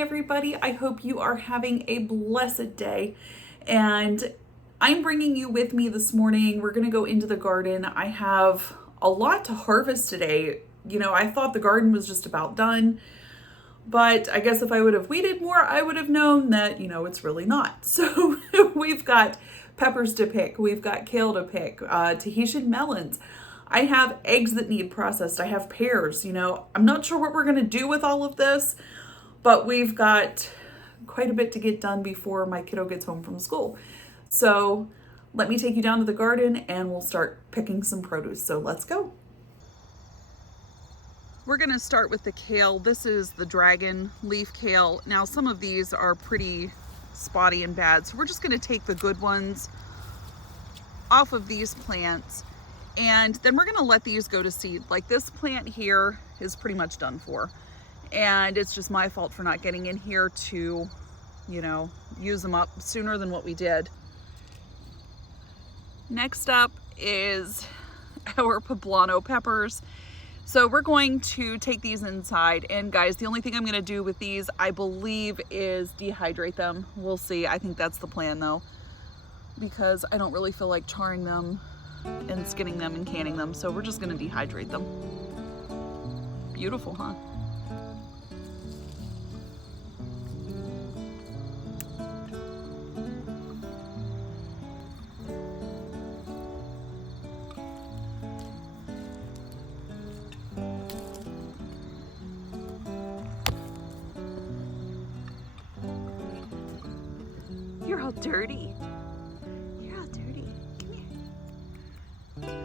Everybody, I hope you are having a blessed day, and I'm bringing you with me this morning. We're gonna go into the garden. I have a lot to harvest today. You know, I thought the garden was just about done, but I guess if I would have weeded more, I would have known that, you know, it's really not. So we've got peppers to pick, we've got kale to pick, Tahitian melons. I have eggs that need processed. I have pears. You know, I'm not sure what we're gonna do with all of this, but we've got quite a bit to get done before my kiddo gets home from school. So let me take you down to the garden and we'll start picking some produce. So let's go. We're gonna start with the kale. This is the dragon leaf kale. Now some of these are pretty spotty and bad, so we're just gonna take the good ones off of these plants, and then we're gonna let these go to seed. Like this plant here is pretty much done for. And it's just my fault for not getting in here to, you know, use them up sooner than what we did. Next up is our poblano peppers. So we're going to take these inside, and guys, the only thing I'm gonna do with these, I believe, is dehydrate them. We'll see. I think that's the plan though, because I don't really feel like charring them and skinning them and canning them. So we're just gonna dehydrate them. Beautiful, huh? You're all dirty. You're all dirty. Come here.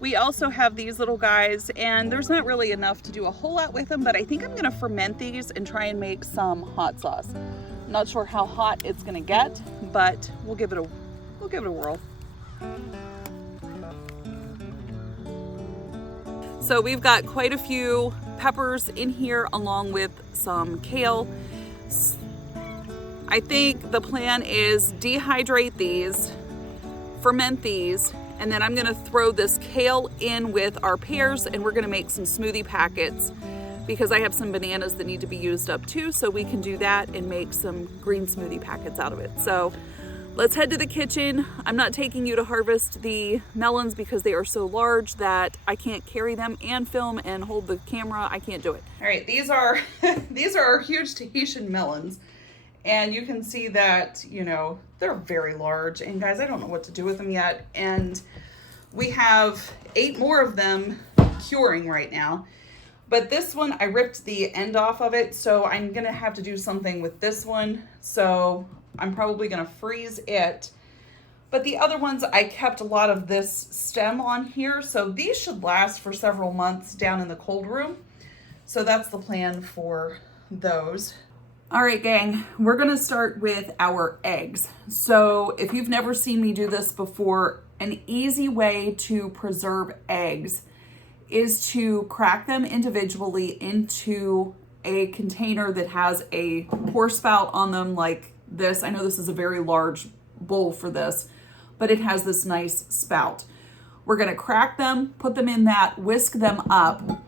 We also have these little guys, and there's not really enough to do a whole lot with them, but I think I'm gonna ferment these and try and make some hot sauce. I'm not sure how hot it's gonna get, but we'll give it a whirl. So we've got quite a few peppers in here along with some kale. I think the plan is dehydrate these, ferment these, and then I'm gonna throw this kale in with our pears, and we're gonna make some smoothie packets because I have some bananas that need to be used up too, so we can do that and make some green smoothie packets out of it. So let's head to the kitchen. I'm not taking you to harvest the melons because they are so large that I can't carry them and film and hold the camera. I can't do it. All right, these are these are our huge Tahitian melons. And you can see that, you know, they're very large. And guys, I don't know what to do with them yet. And we have 8 more of them curing right now. But this one, I ripped the end off of it, so I'm gonna have to do something with this one. So I'm probably gonna freeze it. But the other ones, I kept a lot of this stem on here. So these should last for several months down in the cold room. So that's the plan for those. All right, gang, we're gonna start with our eggs. So if you've never seen me do this before, an easy way to preserve eggs is to crack them individually into a container that has a pour spout on them like this. I know this is a very large bowl for this, but it has this nice spout. We're gonna crack them, put them in that, whisk them up,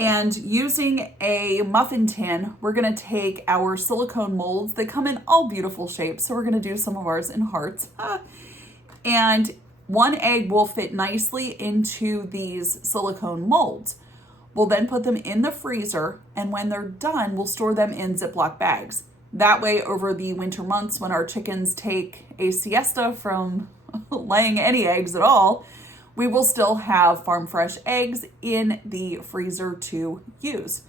and using a muffin tin, we're gonna take our silicone molds. They come in all beautiful shapes, so we're gonna do some of ours in hearts. And 1 egg will fit nicely into these silicone molds. We'll then put them in the freezer, and when they're done, we'll store them in Ziploc bags. That way, over the winter months when our chickens take a siesta from laying any eggs at all, we will still have farm fresh eggs in the freezer to use.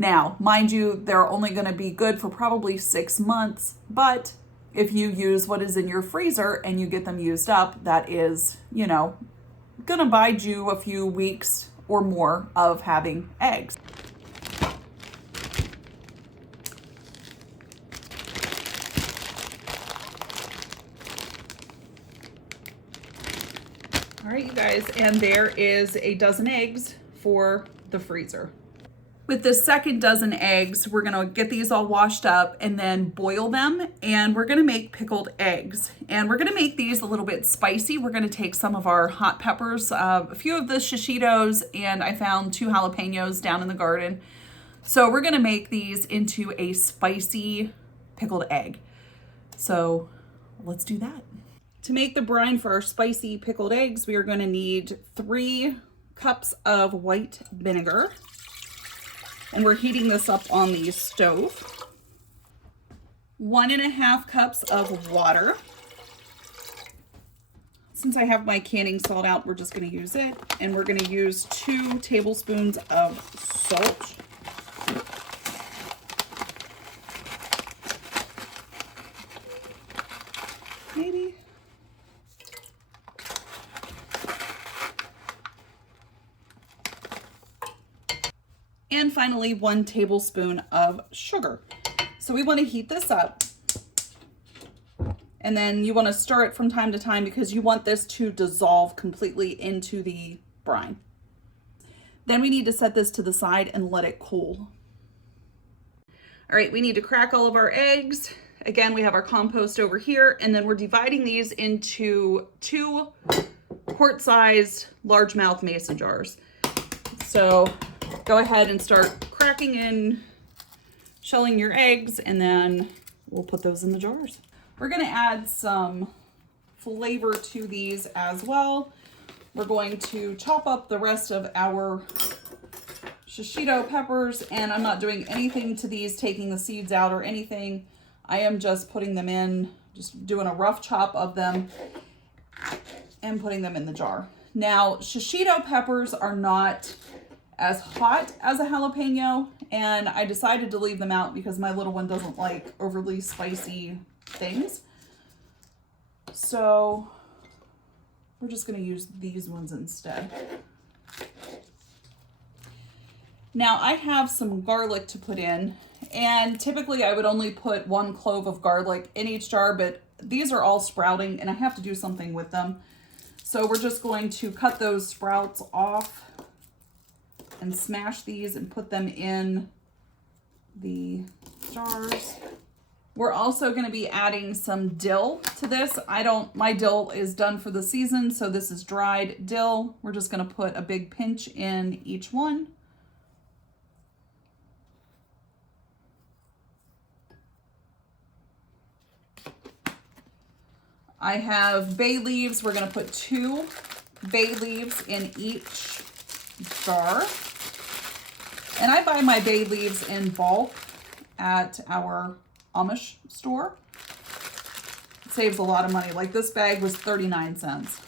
Now, mind you, they're only going to be good for probably 6 months, but if you use what is in your freezer and you get them used up, that is, you know, going to bide you a few weeks or more of having eggs. All right, you guys, and there is a dozen eggs for the freezer. With the second dozen eggs, we're gonna get these all washed up and then boil them, and we're gonna make pickled eggs. And we're gonna make these a little bit spicy. We're gonna take some of our hot peppers, a few of the Shishitos, and I found 2 jalapenos down in the garden. So we're gonna make these into a spicy pickled egg. So let's do that. To make the brine for our spicy pickled eggs, we are gonna need 3 cups of white vinegar. And we're heating this up on the stove. 1.5 cups of water. Since I have my canning salt out, we're just going to use it. And we're going to use 2 tablespoons of salt. Maybe. And finally, 1 tablespoon of sugar. So we want to heat this up. And then you want to stir it from time to time because you want this to dissolve completely into the brine. Then we need to set this to the side and let it cool. All right, we need to crack all of our eggs. Again, we have our compost over here, and then we're dividing these into 2 quart-sized largemouth mason jars. So go ahead and start cracking in, shelling your eggs, and then we'll put those in the jars. We're gonna add some flavor to these as well. We're going to chop up the rest of our shishito peppers, and I'm not doing anything to these, taking the seeds out or anything. I am just putting them in, just doing a rough chop of them and putting them in the jar. Now, shishito peppers are not as hot as a jalapeno, and I decided to leave them out because my little one doesn't like overly spicy things. So we're just going to use these ones instead. Now I have some garlic to put in, and typically I would only put 1 clove of garlic in each jar, but these are all sprouting and I have to do something with them. So we're just going to cut those sprouts off and smash these and put them in the jars. We're also going to be adding some dill to this. My dill is done for the season, so this is dried dill. We're just going to put a big pinch in each one. I have bay leaves. We're going to put 2 bay leaves in each jar. And I buy my bay leaves in bulk at our Amish store. It saves a lot of money. Like this bag was 39 cents.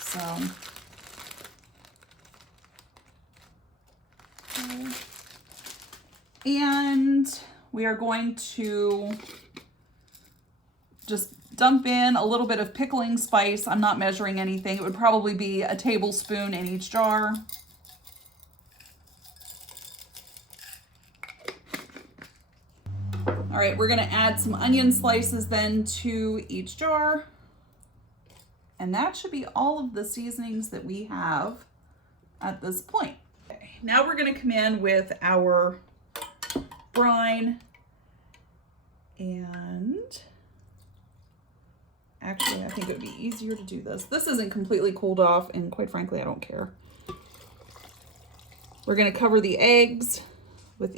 So, and we are going to just dump in a little bit of pickling spice. I'm not measuring anything. It would probably be a tablespoon in each jar. All right, we're gonna add some onion slices then to each jar. And that should be all of the seasonings that we have at this point. Okay, now we're gonna come in with our brine. And actually, I think it would be easier to do this. This isn't completely cooled off, and quite frankly, I don't care. We're gonna cover the eggs with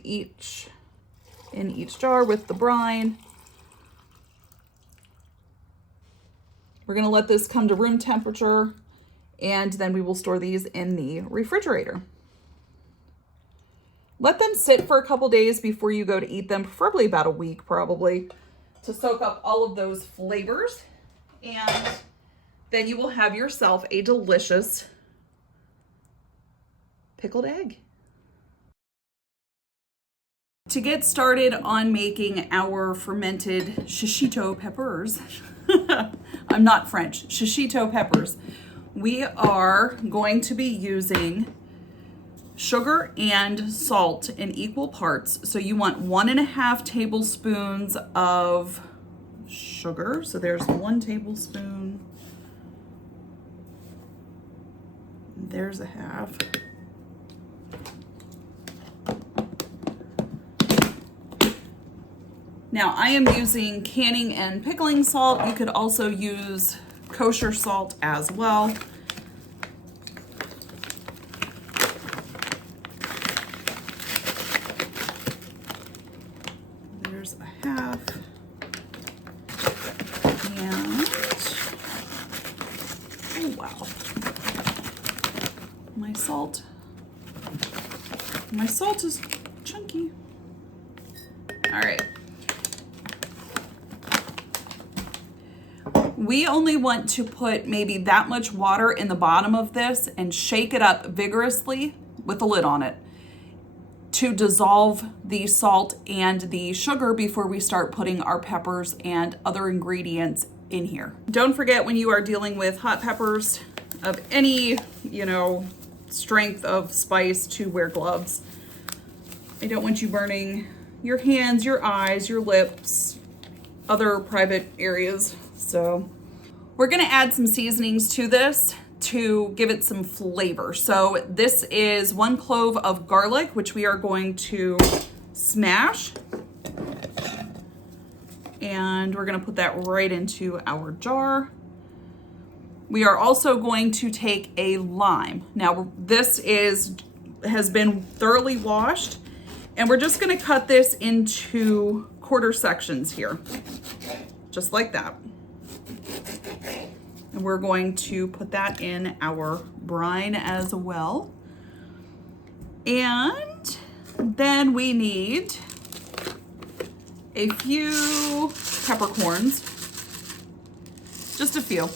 in each jar with the brine. We're gonna let this come to room temperature, and then we will store these in the refrigerator. Let them sit for a couple days before you go to eat them, preferably about a week probably, to soak up all of those flavors. And then you will have yourself a delicious pickled egg. To get started on making our fermented shishito peppers, I'm not French, shishito peppers, we are going to be using sugar and salt in equal parts. So you want 1.5 tablespoons of sugar. So there's 1 tablespoon. There's a half. Now I am using canning and pickling salt. You could also use kosher salt as well. There's a half. And, oh wow. My salt is chunky. All right. We only want to put maybe that much water in the bottom of this and shake it up vigorously with the lid on it to dissolve the salt and the sugar before we start putting our peppers and other ingredients in here. Don't forget, when you are dealing with hot peppers of any, strength of spice, to wear gloves. I don't want you burning your hands, your eyes, your lips, other private areas. So we're gonna add some seasonings to this to give it some flavor. So this is 1 clove of garlic, which we are going to smash. And we're gonna put that right into our jar. We are also going to take a lime. Now this has been thoroughly washed, and we're just gonna cut this into quarter sections here, just like that. And we're going to put that in our brine as well. And then we need a few peppercorns, just a few.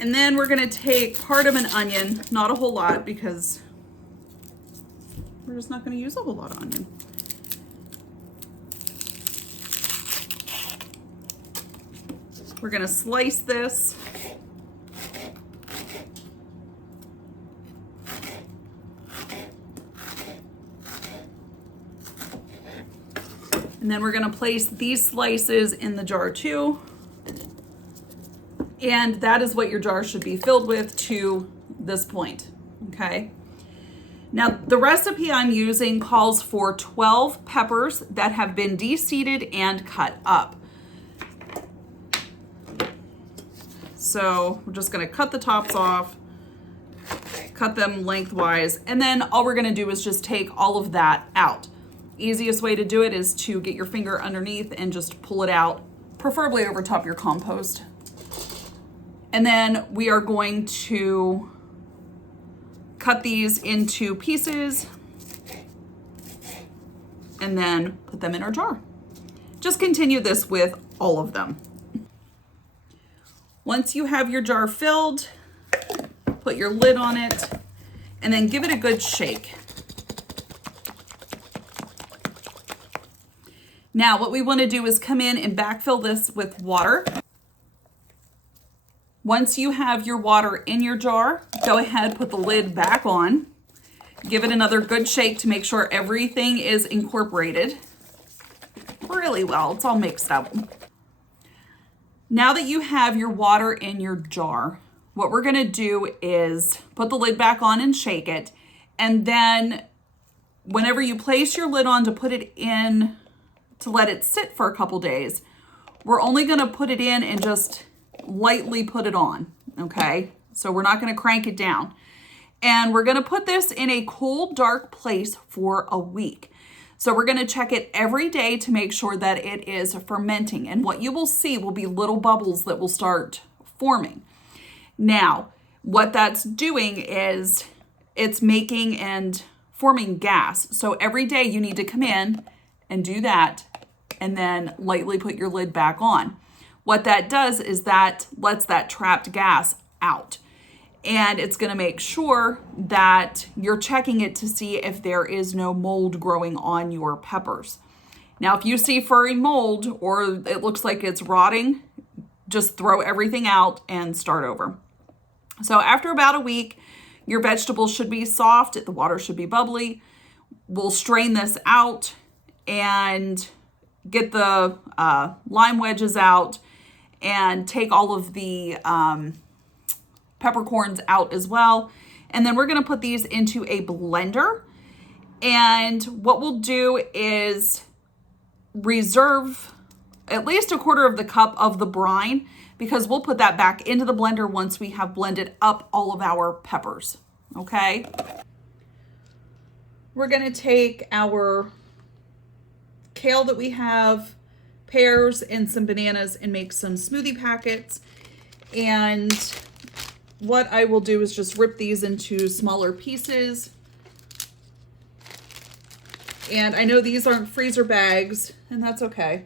And then we're gonna take part of an onion, not a whole lot, because we're just not gonna use a whole lot of onion. We're gonna slice this. And then we're gonna place these slices in the jar too. And that is what your jar should be filled with to this point, okay? Now, the recipe I'm using calls for 12 peppers that have been de-seeded and cut up. So we're just gonna cut the tops off, cut them lengthwise, and then all we're gonna do is just take all of that out. Easiest way to do it is to get your finger underneath and just pull it out, preferably over top your compost. And then we are going to cut these into pieces and then put them in our jar. Just continue this with all of them. Once you have your jar filled, put your lid on it and then give it a good shake. Now, what we want to do is come in and backfill this with water. Once you have your water in your jar, go ahead, put the lid back on. Give it another good shake to make sure everything is incorporated really well. It's all mixed up. Now that you have your water in your jar, what we're gonna do is put the lid back on and shake it. And then whenever you place your lid on to put it in, to let it sit for a couple days, we're only gonna put it in and just lightly put it on, okay? So we're not gonna crank it down. And we're gonna put this in a cool, dark place for a week. So we're gonna check it every day to make sure that it is fermenting. And what you will see will be little bubbles that will start forming. Now, what that's doing is it's making and forming gas. So every day you need to come in and do that and then lightly put your lid back on. What that does is that lets that trapped gas out. And it's going to make sure that you're checking it to see if there is no mold growing on your peppers. Now, if you see furry mold or it looks like it's rotting, just throw everything out and start over. So after about a week, your vegetables should be soft. The water should be bubbly. We'll strain this out and get the lime wedges out and take all of the peppercorns out as well. And then we're going to put these into a blender. And what we'll do is reserve at least 1/4 cup of the brine, because we'll put that back into the blender once we have blended up all of our peppers. Okay. We're going to take our kale that we have, pears, and some bananas and make some smoothie packets. And what I will do is just rip these into smaller pieces. And I know these aren't freezer bags, and that's okay,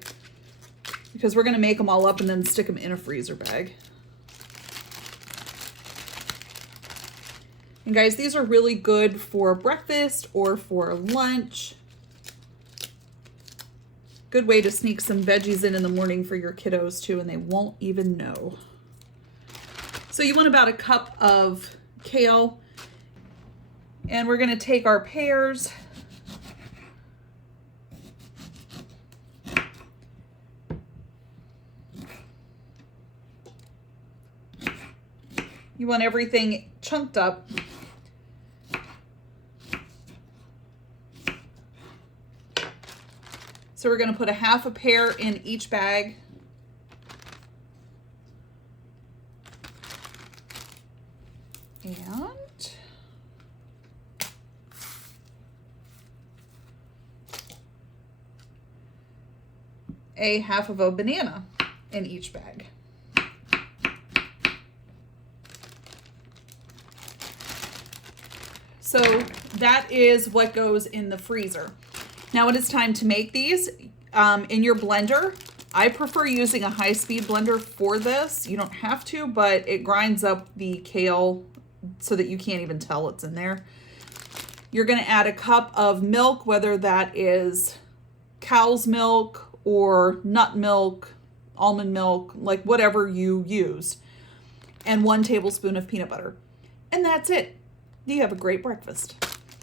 because we're going to make them all up and then stick them in a freezer bag. And guys, these are really good for breakfast or for lunch. Good way to sneak some veggies in the morning for your kiddos too, and they won't even know. So you want about 1 cup of kale, and we're going to take our pears. You want everything chunked up. So we're going to put 1/2 pear in each bag. And 1/2 of a banana in each bag. So that is what goes in the freezer. Now it is time to make these in your blender. I prefer using a high-speed blender for this. You don't have to, but it grinds up the kale so that you can't even tell it's in there. You're going to add 1 cup of milk, whether that is cow's milk or nut milk, almond milk, like whatever you use, and 1 tablespoon of peanut butter. And that's it. You have a great breakfast.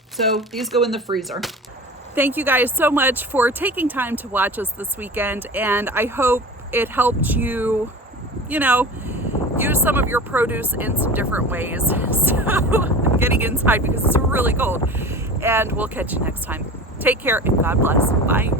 So these go in the freezer. Thank you guys so much for taking time to watch us this weekend, and I hope it helped you, use some of your produce in some different ways. So I'm getting inside because it's really cold, and we'll catch you next time. Take care and God bless. Bye.